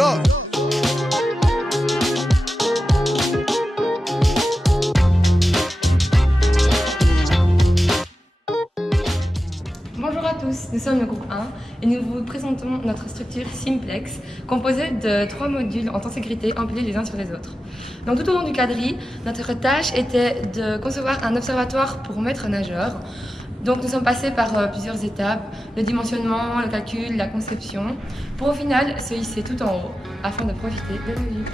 up. Bonjour à tous, nous sommes le groupe 1 et nous vous présentons notre structure Simplex, composée de 3 modules en sécurité empilés les uns sur les autres. Donc tout au long du quadri, notre tâche était de concevoir un observatoire pour maîtres nageurs. Donc nous sommes passés par plusieurs étapes, le dimensionnement, le calcul, la conception, pour au final se hisser tout en haut afin de profiter de la vue.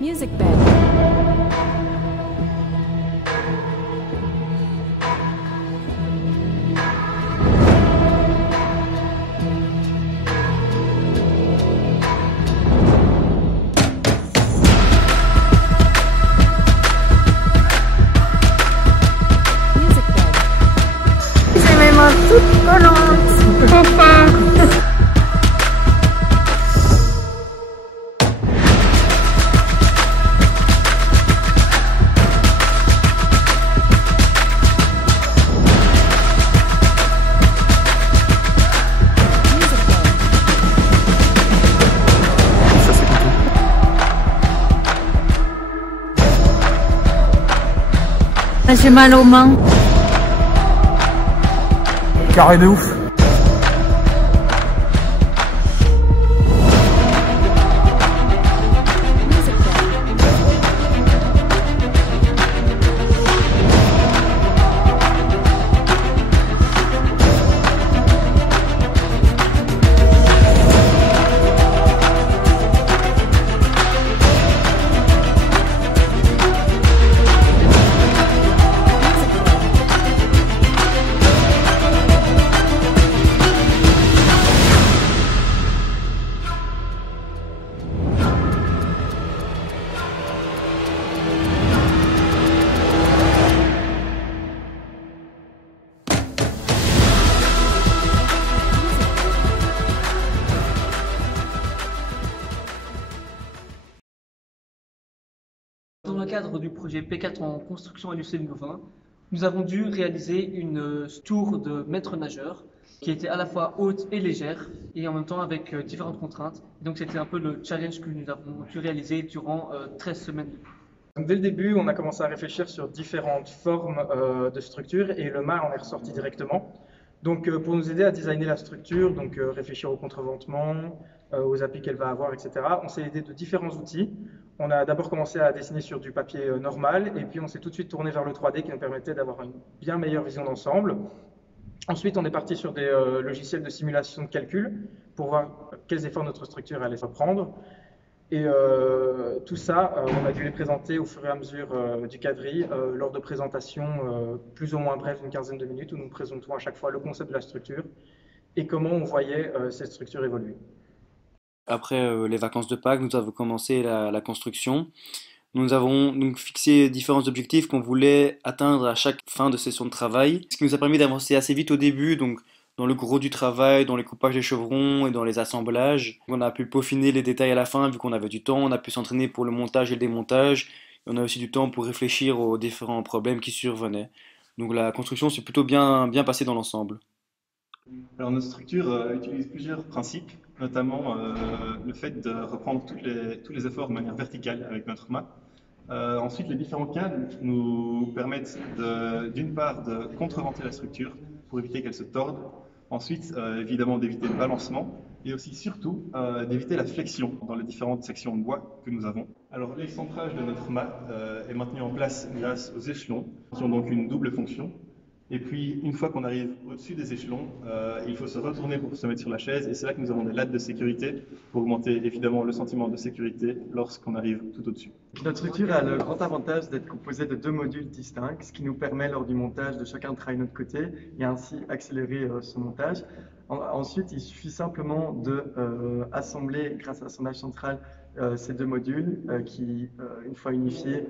Music bed. J'ai mes mains toutes collantes. J'ai mal aux mains. Carré de ouf. Dans le cadre du projet P4 en construction à l'UCL Louvain, nous avons dû réaliser une tour de maître nageur qui était à la fois haute et légère et en même temps avec différentes contraintes. Donc c'était un peu le challenge que nous avons dû réaliser durant 13 semaines. Donc, dès le début, on a commencé à réfléchir sur différentes formes de structure et le mât en est ressorti directement. Donc pour nous aider à designer la structure, donc réfléchir au contreventement, aux appuis qu'elle va avoir, etc., on s'est aidé de différents outils. On a d'abord commencé à dessiner sur du papier normal et puis on s'est tout de suite tourné vers le 3D qui nous permettait d'avoir une bien meilleure vision d'ensemble. Ensuite, on est parti sur des logiciels de simulation de calcul pour voir quels efforts notre structure allait reprendre. Et tout ça, on a dû les présenter au fur et à mesure du quadri lors de présentations plus ou moins brèves d'une quinzaine de minutes où nous présentons à chaque fois le concept de la structure et comment on voyait cette structure évoluer. après les vacances de Pâques, nous avons commencé la construction. Nous avons donc fixé différents objectifs qu'on voulait atteindre à chaque fin de session de travail, ce qui nous a permis d'avancer assez vite au début, donc dans le gros du travail, dans les coupages des chevrons et dans les assemblages. On a pu peaufiner les détails à la fin vu qu'on avait du temps, on a pu s'entraîner pour le montage et le démontage, et on a aussi du temps pour réfléchir aux différents problèmes qui survenaient. Donc la construction s'est plutôt bien passée dans l'ensemble. Alors notre structure utilise plusieurs principes, notamment le fait de reprendre tous les efforts de manière verticale avec notre mât. Ensuite, les différents câbles nous permettent d'une part de contreventer la structure pour éviter qu'elle se torde. Ensuite, évidemment, d'éviter le balancement et aussi surtout d'éviter la flexion dans les différentes sections de bois que nous avons. Alors l'excentrage de notre mât est maintenu en place grâce aux échelons qui ont donc une double fonction. Et puis, une fois qu'on arrive au-dessus des échelons, il faut se retourner pour se mettre sur la chaise. Et c'est là que nous avons des lattes de sécurité pour augmenter évidemment le sentiment de sécurité lorsqu'on arrive tout au-dessus. Notre structure a le grand avantage d'être composée de 2 modules distincts, ce qui nous permet lors du montage de chacun de travailler de notre côté et ainsi accélérer ce montage. Ensuite, il suffit simplement de assembler, grâce à l'assemblage central, ces 2 modules qui, une fois unifiés,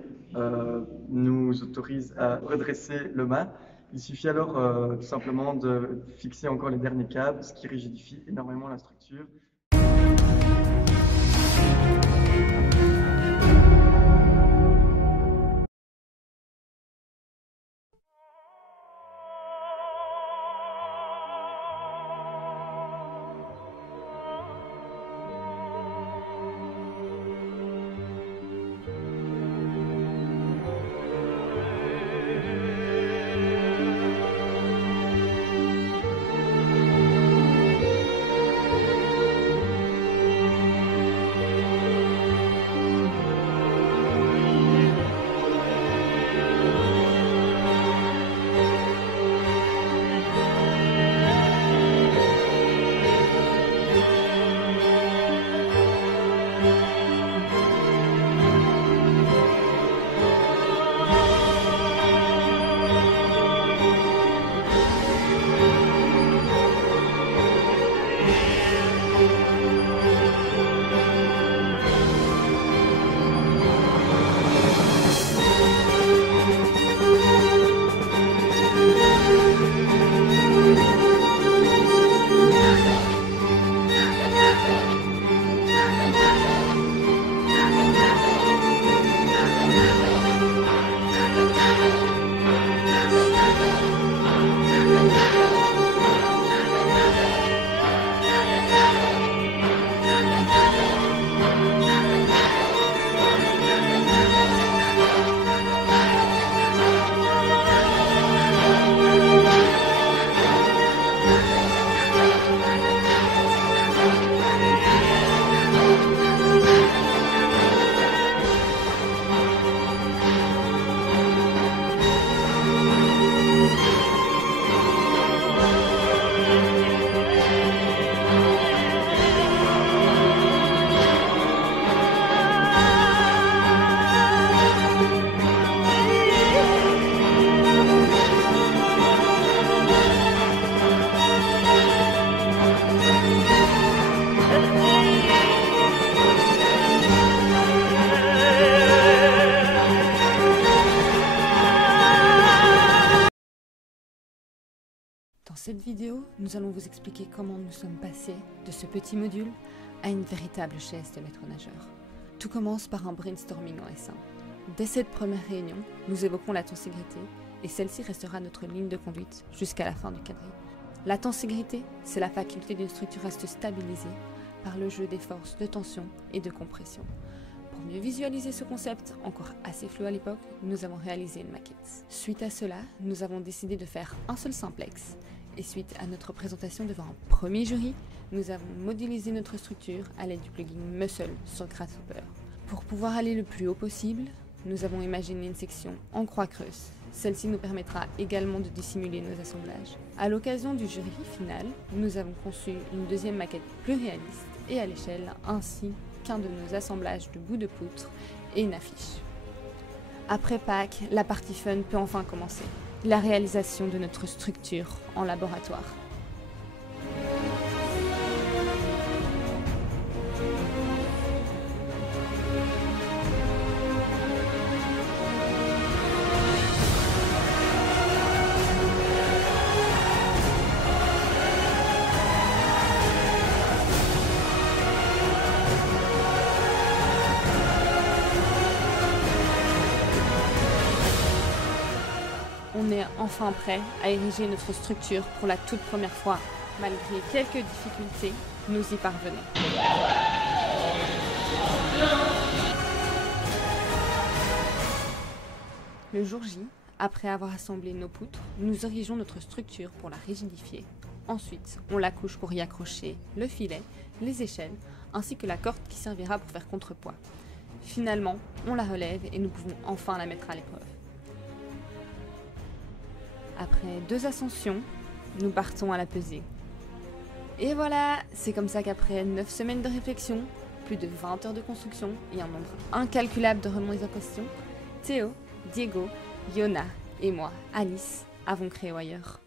nous autorisent à redresser le mât. Il suffit alors tout simplement de fixer encore les derniers câbles, ce qui rigidifie énormément la structure. Dans cette vidéo, nous allons vous expliquer comment nous sommes passés de ce petit module à une véritable chaise de maître nageur. Tout commence par un brainstorming en S1. Dès cette première réunion, nous évoquons la tenségrité et celle-ci restera notre ligne de conduite jusqu'à la fin du quadrille. La tenségrité, c'est la faculté d'une structure à se stabiliser par le jeu des forces de tension et de compression. Pour mieux visualiser ce concept, encore assez flou à l'époque, nous avons réalisé une maquette. Suite à cela, nous avons décidé de faire un seul simplex. Et suite à notre présentation devant un premier jury, nous avons modélisé notre structure à l'aide du plugin Muscle sur Grasshopper. Pour pouvoir aller le plus haut possible, nous avons imaginé une section en croix creuse. Celle-ci nous permettra également de dissimuler nos assemblages. À l'occasion du jury final, nous avons conçu une deuxième maquette plus réaliste et à l'échelle, ainsi qu'un de nos assemblages de bouts de poutre et une affiche. Après Pâques, la partie fun peut enfin commencer. La réalisation de notre structure en laboratoire. On est enfin prêt à ériger notre structure pour la toute première fois. Malgré quelques difficultés, nous y parvenons. Le jour J, après avoir assemblé nos poutres, nous érigeons notre structure pour la rigidifier. Ensuite, on la couche pour y accrocher le filet, les échelles, ainsi que la corde qui servira pour faire contrepoids. Finalement, on la relève et nous pouvons enfin la mettre à l'épreuve. Après 2 ascensions, nous partons à la pesée. Et voilà, c'est comme ça qu'après 9 semaines de réflexion, plus de 20 heures de construction et un nombre incalculable de remises en question, Théo, Diego, Yona et moi, Alice, avons créé Wire.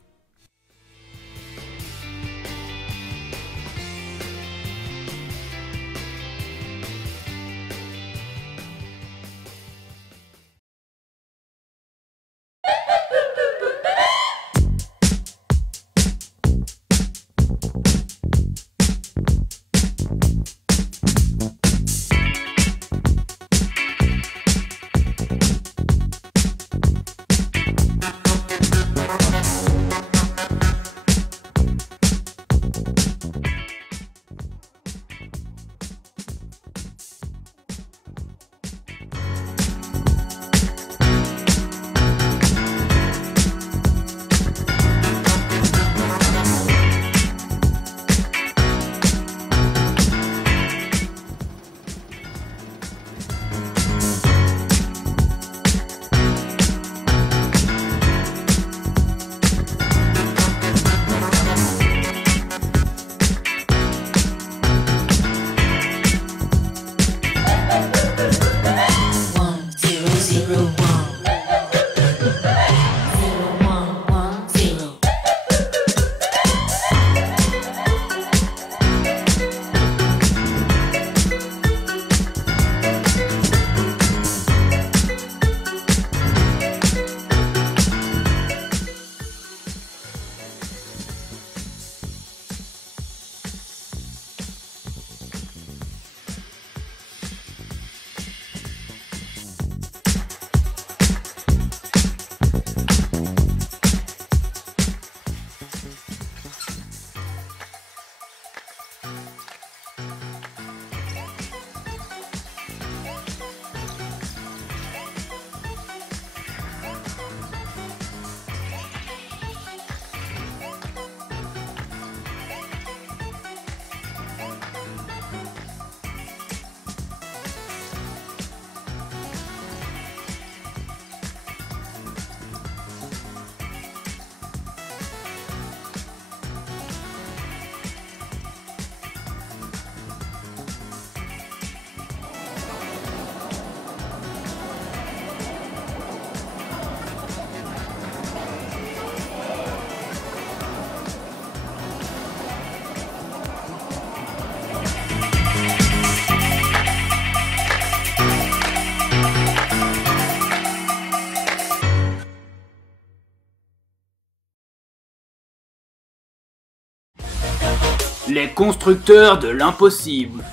Les constructeurs de l'impossible.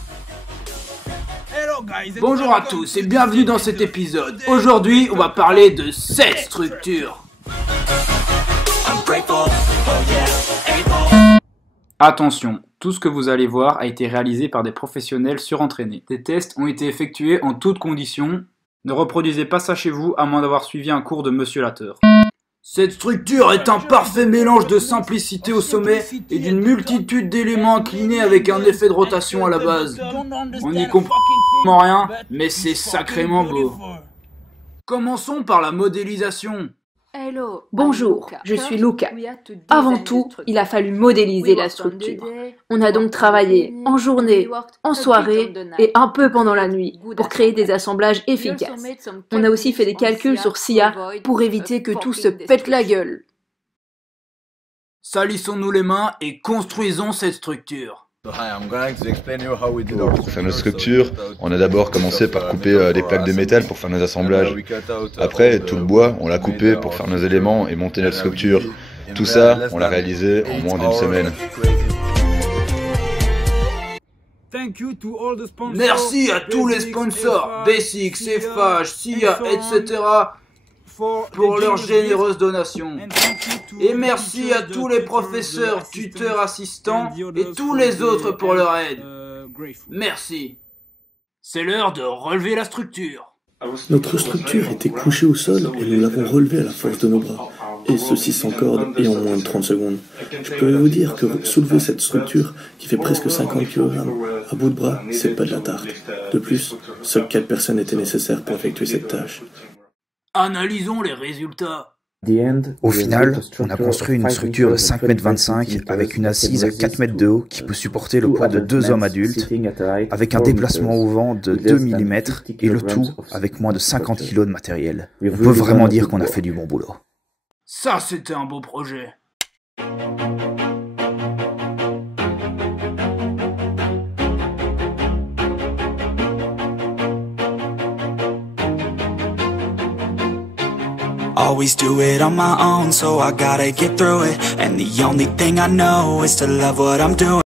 Bonjour à tous et bienvenue dans cet épisode. Aujourd'hui, on va parler de cette structure. Attention, tout ce que vous allez voir a été réalisé par des professionnels surentraînés. Des tests ont été effectués en toutes conditions. Ne reproduisez pas ça chez vous à moins d'avoir suivi un cours de Monsieur Lateur. Cette structure est un parfait mélange de simplicité au sommet et d'une multitude d'éléments inclinés avec un effet de rotation à la base. On n'y comprend rien, mais c'est sacrément beau. Commençons par la modélisation. Bonjour, je suis Luca. Avant tout, il a fallu modéliser la structure. On a donc travaillé en journée, en soirée et un peu pendant la nuit pour créer des assemblages efficaces. On a aussi fait des calculs sur SIA pour éviter que tout se pète la gueule. Salissons-nous les mains et construisons cette structure. Pour faire nos structures, on a d'abord commencé par couper des plaques de métal pour faire nos assemblages. Après, tout le bois, on l'a coupé pour faire nos éléments et monter notre structure. Tout ça, on l'a réalisé en moins d'une semaine. Merci à tous les sponsors, Basics, Cefage, SIA, etc. pour leur généreuse donation. Et merci à tous les professeurs, tuteurs, assistants et tous les autres pour leur aide. Merci. C'est l'heure de relever la structure. Notre structure était couchée au sol et nous l'avons relevée à la force de nos bras. Et ceci sans corde et en moins de 30 secondes. Je peux vous dire que soulever cette structure qui fait presque 50 kg à bout de bras, c'est pas de la tarte. De plus, seules 4 personnes étaient nécessaires pour effectuer cette tâche. Analysons les résultats. Au final, on a construit une structure de 5,25 m avec une assise à 4 m de haut qui peut supporter le poids de 2 hommes adultes, avec un déplacement au vent de 2 mm et le tout avec moins de 50 kg de matériel. On peut vraiment dire qu'on a fait du bon boulot. Ça, c'était un beau projet. Always do it on my own, so I gotta get through it. And the only thing I know is to love what I'm doing.